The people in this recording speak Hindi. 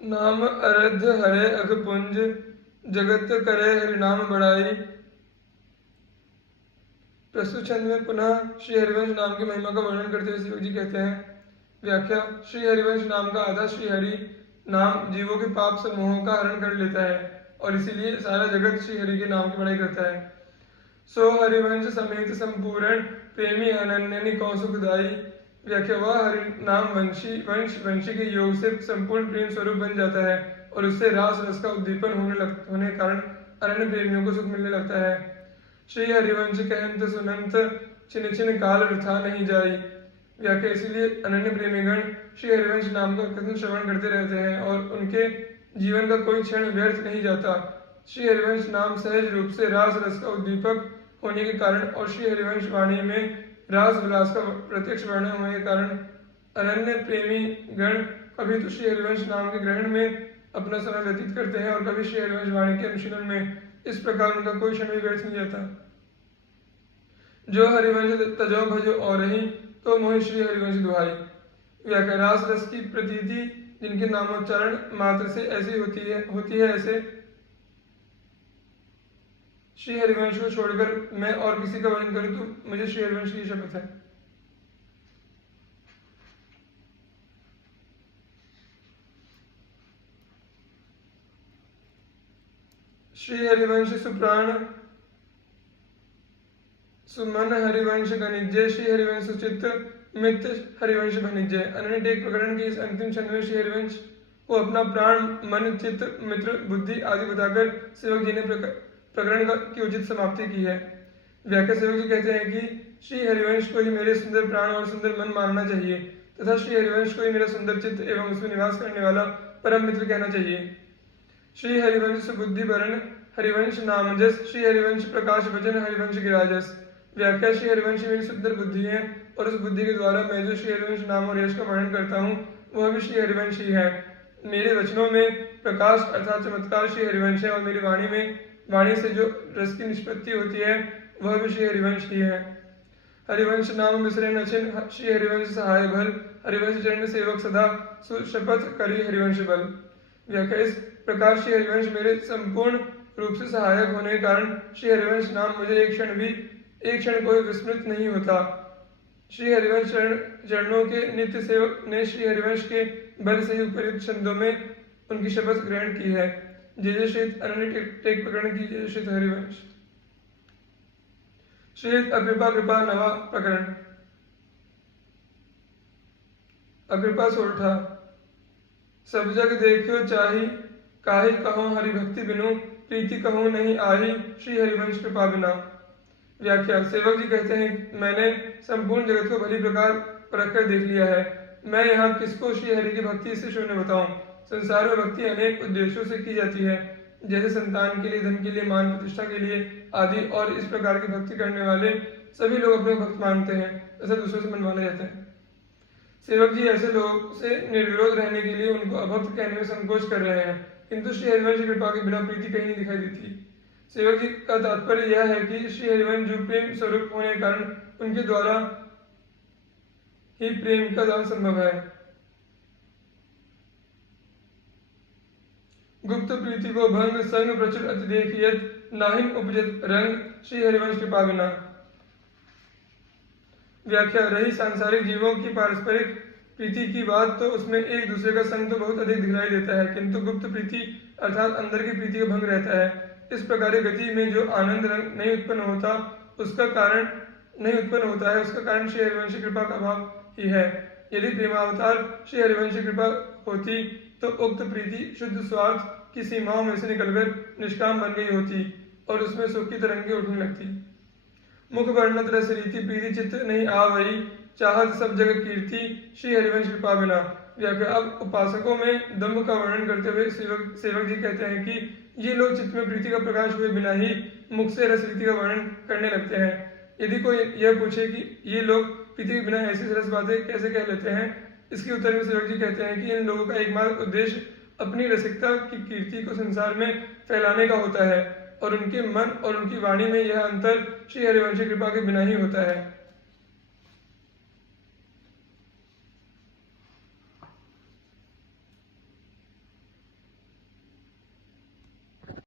नाम अरध हरे अखपुंज, जगत करे हरिनाम बढ़ाई। प्रस्तुत छंद में पुनः श्री हरिवंश नाम की महिमा का वर्णन करते हुए सेवक जी कहते हैं। व्याख्या। श्री हरिवंश नाम का आधा श्री हरि नाम जीवों के पाप समूहों का हरण कर लेता है और इसीलिए सारा जगत श्री हरि के नाम की बड़ाई करता है। सो हरिवंश समेत संपूर्ण प्रेमी अनन्य कौसुखदाई। व्याख्या। वह हरि नाम वंशी के योग से संपूर्ण प्रेम स्वरूप बन जाता है और उससे रास रस का उद्दीपन होने के कारण अनन्य प्रेमियों को सुख मिलने लगता है। श्री हरिवंश कहंत सुनंत छिन छिन काल वृथा नहीं जाई। व्याख्या। इसीलिए अनन्य प्रेमीगण श्री हरिवंश नाम का कथन श्रवण करते रहते हैं और उनके जीवन का कोई क्षण व्यर्थ नहीं जाता। श्री हरिवंश नाम सहज रूप से रास रस का उद्दीपक होने के कारण और श्री हरिवंश वाणी में रास विलास का प्रत्यक्ष वर्णन होने के कारण अनन्य प्रेमी गण कभी तो श्री हरिवंश नाम के ग्रहण में अपना समय व्यतीत करते हैं और कभी श्री हरिवंश वाणी के अनुशीलन में। इस प्रकार उनका कोई क्षण भी व्यर्थ नहीं जाता। जो हरिवंश तजो भजो और ही तो मोहि श्री हरिवंश दुहाई। व्याख्या। रास रस की प्रतीति जिनके नामोच्चारण मात्र से ऐसी होती है ऐसे श्री हरिवंश को छोड़कर मैं और किसी का वर्णन करूं तो मुझे श्री हरिवंश की शपथ है। श्री हरिवंश सुप्राण सुमन हरिवंश गणिज्य, श्री हरिवंश सुचित मित्र हरिवंश भनिज्य। अनन्य टेक प्रकरण के इस अंतिम छंद में श्री हरिवंश को अपना प्राण मन चित्त मित्र बुद्धि आदि बताकर सेवक जी ने प्रकरण की उचित समाप्ति की है। व्याख्या। सेवक जी कहते हैं कि श्री हरिवंश को ही मेरे सुंदर प्राण और सुंदर मन मानना चाहिए तथा श्री हरिवंश को ही मेरा सुंदर चित्त एवं उसमें निवास करने वाला परम मित्र कहना चाहिए। श्री हरिवंश सुबुद्धि वरण हरिवंश नामजस, श्री हरिवंश प्रकाश वचन हरिवंश गिराजस। व्याख्या। श्री हरिवंश मेरी सुंदर बुद्धि है और उस बुद्धि के द्वारा मैं जो श्री हरिवंश नाम और यश का वर्णन करता हूँ वह भी श्री हरिवंश ही है। मेरे वचनों में प्रकाश अर्थात चमत्कार श्री हरिवंश है और मेरी वाणी से जो रस की निष्पत्ति होती है वह भी श्री हरिवंश ही है। हरिवंश नाम मिश्रे नचिन, श्री हरिवंश सहाय भल, हरिवंश चरण सेवक सदा सुशपथ करी हरिवंश बल। व्याख्या। इस प्रकार श्री हरिवंश मेरे संपूर्ण रूप से सहायक होने के कारण श्री हरिवंश नाम मुझे एक क्षण कोई विस्मृत नहीं होता। श्री हरिवंश चरणों के नित्य सेवक ने श्री हरिवंश के बल से ही उपयुक्त छंदों में उनकी शपथ ग्रहण की है। जय श्रीत अनन्य टेक प्रकरण की जय श्रीत हरिवंश। श्रीत अकृपा कृपा नवा प्रकरण। अकृपा सोरठा। सब जग देखियो चाही, काहि कहो हरि भक्ति बिनु, प्रीति कहो नहीं आही, श्री हरिवंश कृपा बिना। व्याख्या। सेवक जी कहते हैं मैंने संपूर्ण जगत को भली प्रकार परख कर देख लिया है। मैं यहाँ किसको श्री हरि की भक्ति से शून्य बताऊं। संसार में भक्ति अनेक उद्देश्यों से की जाती है, जैसे संतान के लिए, धन के लिए, मान प्रतिष्ठा के लिए आदि, और इस प्रकार की भक्ति करने वाले सभी लोग अपने भक्त मानते हैं ऐसा दूसरों से मनवाने जाते हैं। सेवक जी ऐसे लोग से निर्विरोध रहने के लिए उनको अभक्त कहने में संकोच कर रहे हैं, किंतु श्री हरिवंश की कृपा के बिना प्रीति कहीं नहीं दिखाई देती। सेवक जी का तात्पर्य यह है कि श्री हरिवंश जो प्रेम स्वरूप होने के कारण उनके द्वारा ही प्रेम का दान संभव है। गुप्त प्रीति को भंग संग प्रचुर अति देखियत, नाहिन उपजत रंग, श्री हरिवंश कृपा बिना। व्याख्या। रही सांसारिक जीवों की पारस्परिक प्रीति की बात तो उसमें एक दूसरे का संग तो बहुत अधिक दिखाई देता है, किंतु गुप्त प्रीति अर्थात अंदर की प्रीति का भंग रहता है। इस प्रकार गति में जो आनंद रंग नहीं उत्पन्न होता है उसका कारण श्री हरिवंश कृपा का अभाव ही है। यदि प्रेमावतार श्री हरिवंश कृपा होती तो उक्त प्रीति शुद्ध स्वार्थ की सीमाओं में से निकलकर निष्काम बन गई होती और उसमें सुख की तरंगे उठने लगती। मुख वर्णत रस रीति प्रीति चित्त नहीं आवई, चाहत सब जगह कीर्ति, श्री हरिवंश कृपा बिना। व्याख्या। अब उपासकों में दम्भ का वर्णन करते हुए सेवक जी कहते हैं कि ये लोग चित्त में प्रीति का प्रकाश हुए बिना ही मुख से रस रीति का वर्णन करने लगते हैं। यदि कोई यह पूछे कि ये लोग प्रीति के बिना ऐसी सरस बातें कैसे कह लेते हैं, इसके उत्तर में सेवक जी कहते हैं कि इन लोगों का एकमात्र उद्देश्य अपनी रसिकता की कीर्ति को संसार में फैलाने का होता है और उनके मन और उनकी वाणी में यह अंतर श्री हरिवंश कृपा के बिना ही होता है।